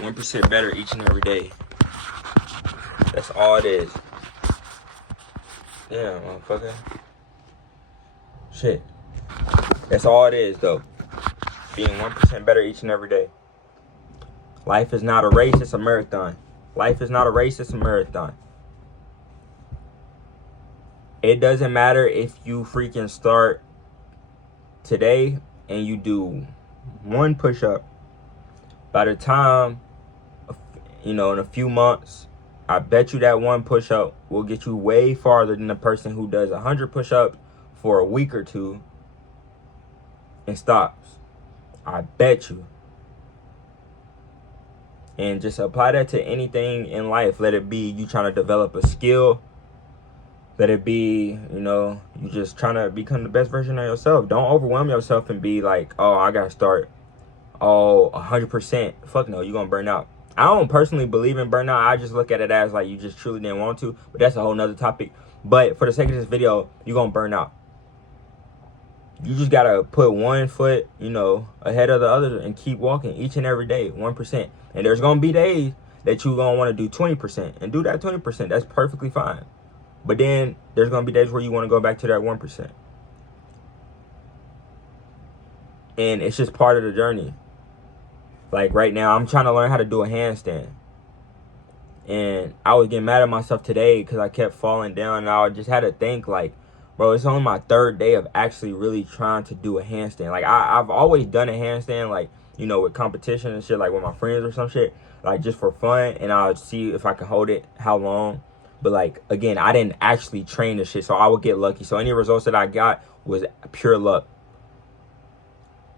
1% better each and every day. That's all it is. Yeah, motherfucker. Shit. That's all it is, though. Being 1% better each and every day. Life is not a race, it's a marathon. Life is not a race, it's a marathon. It doesn't matter if you freaking start today and you do one push-up. By the time, in a few months, I bet you that one push-up will get you way farther than the person who does 100 push-ups for a week or two and stops. I bet you. And just apply that to anything in life. Let it be you trying to develop a skill. Let it be, you just trying to become the best version of yourself. Don't overwhelm yourself and be like, oh, I got to start 100%. Fuck no, you're going to burn out. I don't personally believe in burnout. I just look at it as like you just truly didn't want to. But that's a whole nother topic. But for the sake of this video, you're going to burn out. You just got to put one foot, ahead of the other and keep walking each and every day, 1%. And there's going to be days that you're going to want to do 20% and do that 20%. That's perfectly fine. But then there's going to be days where you want to go back to that 1%. And it's just part of the journey. Like right now, I'm trying to learn how to do a handstand. And I was getting mad at myself today because I kept falling down. And I just had to think like, bro, it's only my third day of actually really trying to do a handstand. Like I've always done a handstand, like, with competition and shit, like with my friends or some shit, like just for fun. And I'll see if I can hold it, how long. But like, again, I didn't actually train this shit, so I would get lucky. So any results that I got was pure luck.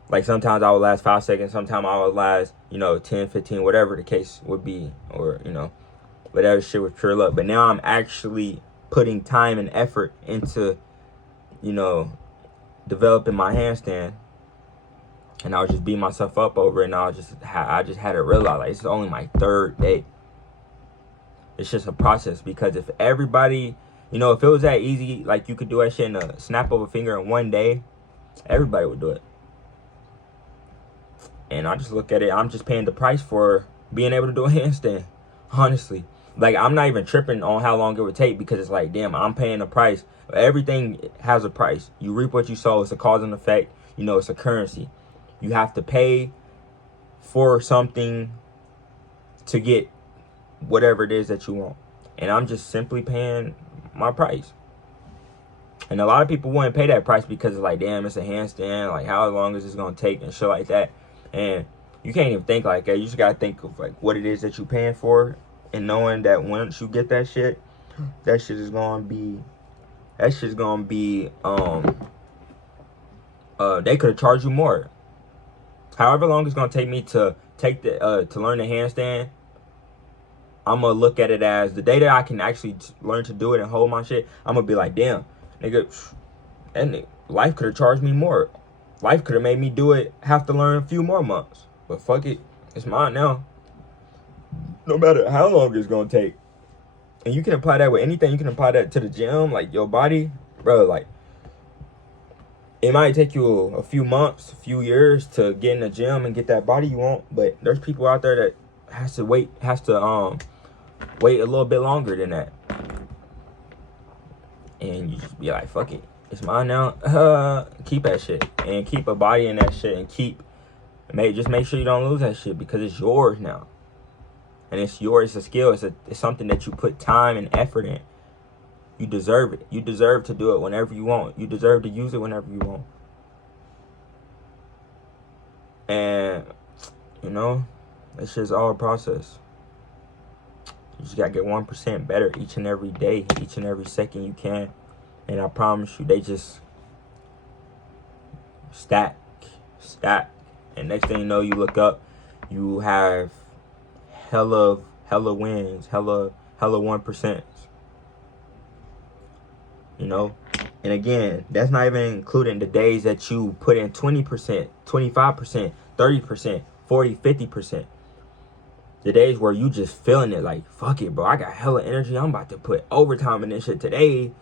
Like sometimes I would last 5 seconds, sometimes I would last, 10, 15, whatever the case would be. Or, whatever shit was pure luck. But now I'm actually putting time and effort into, developing my handstand. And I was just beating myself up over it. And I just had to realize, like, this is only my third day. It's just a process. Because if everybody, if it was that easy, like you could do that shit in a snap of a finger in one day, everybody would do it. And I just look at it, I'm just paying the price for being able to do a handstand. Honestly. Like, I'm not even tripping on how long it would take, because it's like, damn, I'm paying the price. Everything has a price. You reap what you sow. It's a cause and effect. It's a currency. You have to pay for something to get whatever it is that you want. And I'm just simply paying my price. And a lot of people wouldn't pay that price because it's like, damn, it's a handstand. Like, how long is this going to take and shit like that. And you can't even think like that. You just got to think of like what it is that you're paying for. And knowing that once you get that shit is going to be, they could have charged you more. However long it's going to take me to learn the handstand, I'm going to look at it as the day that I can actually learn to do it and hold my shit, I'm going to be like, damn, nigga, life could have charged me more. Life could have made me have to learn a few more months. But fuck it, it's mine now. No matter how long it's going to take. And you can apply that with anything. You can apply that to the gym, like your body. Bro, like, it might take you a few months, a few years to get in the gym and get that body you want. But there's people out there that has to wait a little bit longer than that. And you just be like, fuck it, it's mine now. Keep that shit. And keep a body in that shit. And just make sure you don't lose that shit, because it's yours now. And it's yours. It's a skill. It's something that you put time and effort in. You deserve it. You deserve to do it whenever you want. You deserve to use it whenever you want. And, it's just all a process. You just got to get 1% better each and every day, each and every second you can. And I promise you, they just stack. And next thing you know, you look up, you have hella wins, hella 1%. And again, that's not even including the days that you put in 20%, 25%, 30%, 40, 50%. The days where you just feeling it like, fuck it, bro, I got hella energy, I'm about to put overtime in this shit today.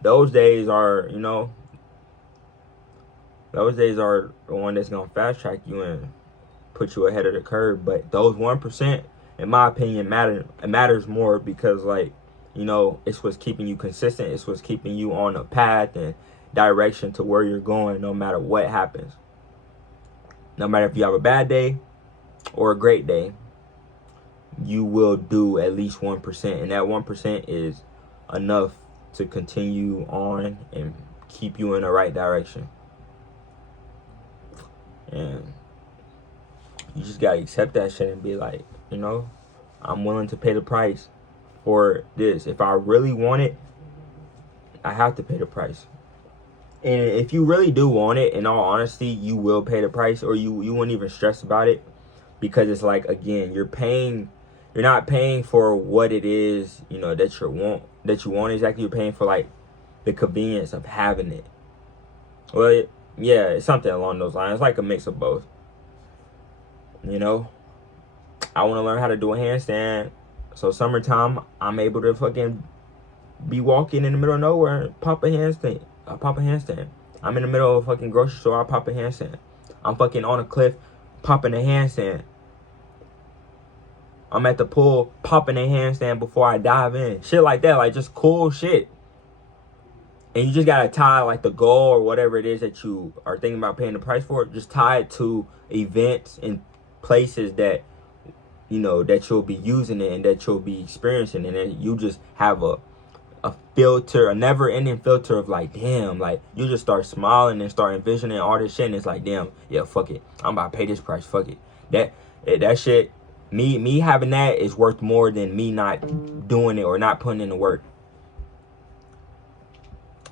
Those days are, Those days are the one that's gonna fast track you and put you ahead of the curve. But those 1%, in my opinion, matters more because, like, you know, it's what's keeping you consistent. It's what's keeping you on a path and direction to where you're going, no matter what happens. No matter if you have a bad day or a great day, you will do at least 1%, and that 1% is enough to continue on and keep you in the right direction. And you just gotta accept that shit and be like, you know, I'm willing to pay the price for this. If I really want it, I have to pay the price. And if you really do want it, in all honesty, you will pay the price, or you wouldn't even stress about it, because it's like, again, you're not paying for what it is, you know, that you want exactly. You're paying for, like, the convenience of having it. Well, yeah, it's something along those lines. It's like a mix of both. You know, I want to learn how to do a handstand. So summertime, I'm able to fucking be walking in the middle of nowhere and pop a handstand. I'm in the middle of a fucking grocery store, I pop a handstand. I'm fucking on a cliff, popping a handstand. I'm at the pool, popping a handstand before I dive in. Shit like that, like, just cool shit. And you just gotta tie, like, the goal or whatever it is that you are thinking about paying the price for, just tie it to events and places that, you know, that you'll be using it and that you'll be experiencing. And then you just have a filter, a never-ending filter of, like, damn, like, you just start smiling and start envisioning all this shit, and it's like, damn, yeah, fuck it, I'm about to pay this price, fuck it. That shit, me having that is worth more than me not doing it or not putting in the work.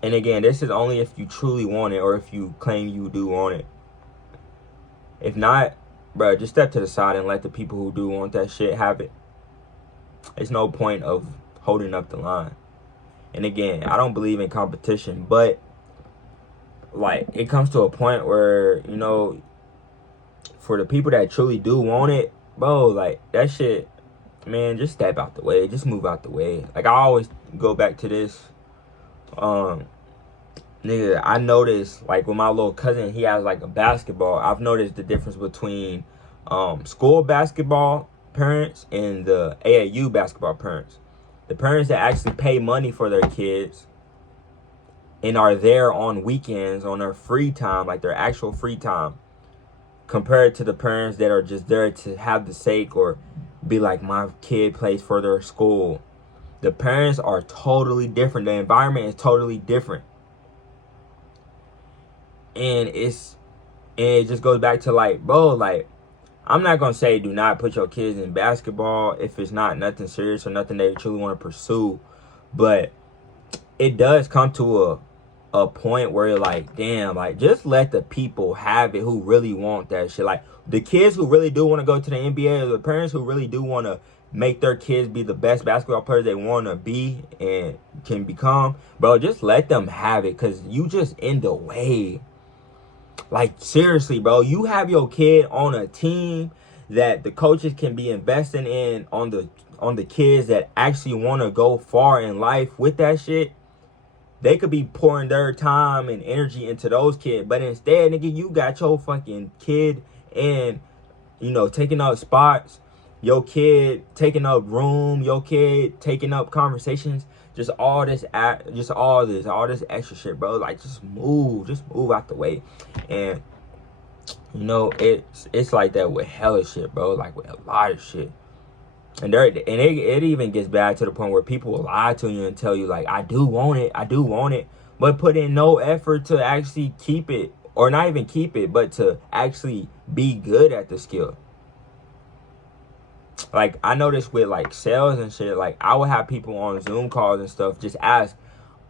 And again, this is only if you truly want it, or if you claim you do want it. If not, bro, just step to the side and let the people who do want that shit have it. There's no point of holding up the line. And again, I don't believe in competition, but, like, it comes to a point where, you know, for the people that truly do want it, bro, like, that shit, man, just step out the way. Just move out the way. Like, I always go back to this. Nigga, I noticed, like, with my little cousin, he has, like, a basketball. I've noticed the difference between school basketball parents and the AAU basketball parents. The parents that actually pay money for their kids and are there on weekends, on their free time, like their actual free time, compared to the parents that are just there to have the sake or be like, my kid plays for their school. The parents are totally different. The environment is totally different. And it just goes back to, like, bro, like, I'm not going to say do not put your kids in basketball if it's not nothing serious or nothing that you truly want to pursue. But it does come to a point where you're like, damn, like, just let the people have it who really want that shit. Like, the kids who really do want to go to the NBA, or the parents who really do want to make their kids be the best basketball players they want to be and can become, bro, just let them have it, because you just in the way. Like, seriously, bro, you have your kid on a team that the coaches can be investing in on the kids that actually want to go far in life with that shit. They could be pouring their time and energy into those kids, but instead, nigga, you got your fucking kid and, you know, taking up spots, your kid taking up room, your kid taking up conversations. Just all this extra shit, bro. Like, just move out the way. And, you know, it's like that with hella shit, bro. Like, with a lot of shit. And it even gets bad to the point where people will lie to you and tell you, like, I do want it, but put in no effort to actually keep it, or not even keep it, but to actually be good at the skill. Like, I noticed with, like, sales and shit, like, I would have people on Zoom calls and stuff just ask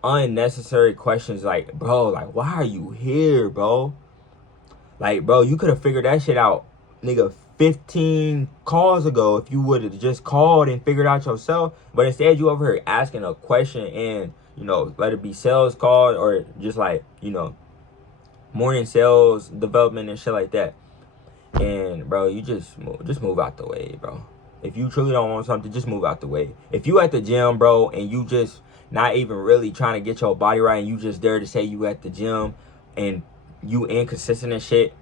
unnecessary questions, like, bro, like, why are you here, bro? Like, bro, you could have figured that shit out, nigga, 15 calls ago if you would have just called and figured out yourself. But instead, you over here asking a question and, you know, let it be sales call or just, like, you know, morning sales development and shit like that. And, bro, you just move out the way, bro. If you truly don't want something, just move out the way. If you at the gym, bro, and you just not even really trying to get your body right, and you just there to say you at the gym and, you inconsistent and shit,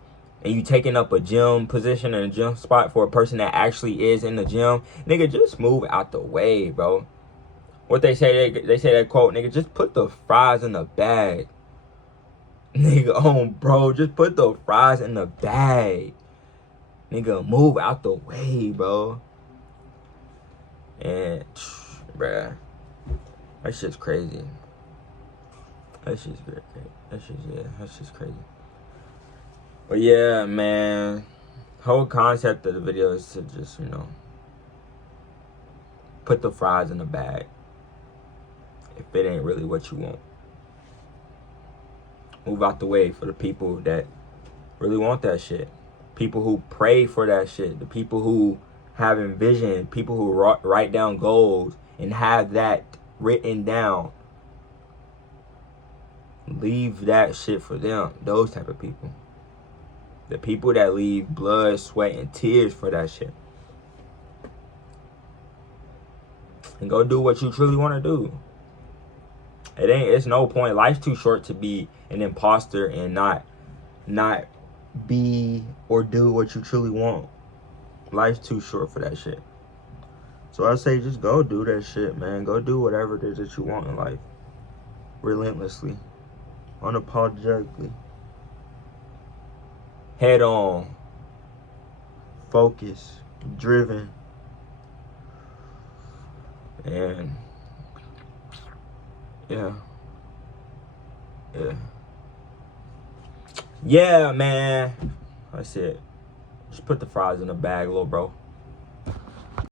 and you taking up a gym position and a gym spot for a person that actually is in the gym, nigga, just move out the way, bro. What they say, they say that quote, nigga, just put the fries in the bag. Nigga, bro, just put the fries in the bag. Nigga, move out the way, bro. And, bruh, that shit's crazy. That shit's very crazy. That's just crazy. But yeah, man, whole concept of the video is to just, you know, put the fries in the bag if it ain't really what you want. Move out the way for the people that really want that shit. People who pray for that shit. The people who have envision. People who write down goals and have that written down. Leave that shit for them. Those type of people. The people that leave blood, sweat, and tears for that shit. And go do what you truly want to do. It's no point. Life's too short to be an imposter and not be or do what you truly want. Life's too short for that shit. So I say just go do that shit, man. Go do whatever it is that you want in life. Relentlessly. Unapologetically. Head on. Focus. Driven. And yeah, man. That's it. Just put the fries in the bag, little bro.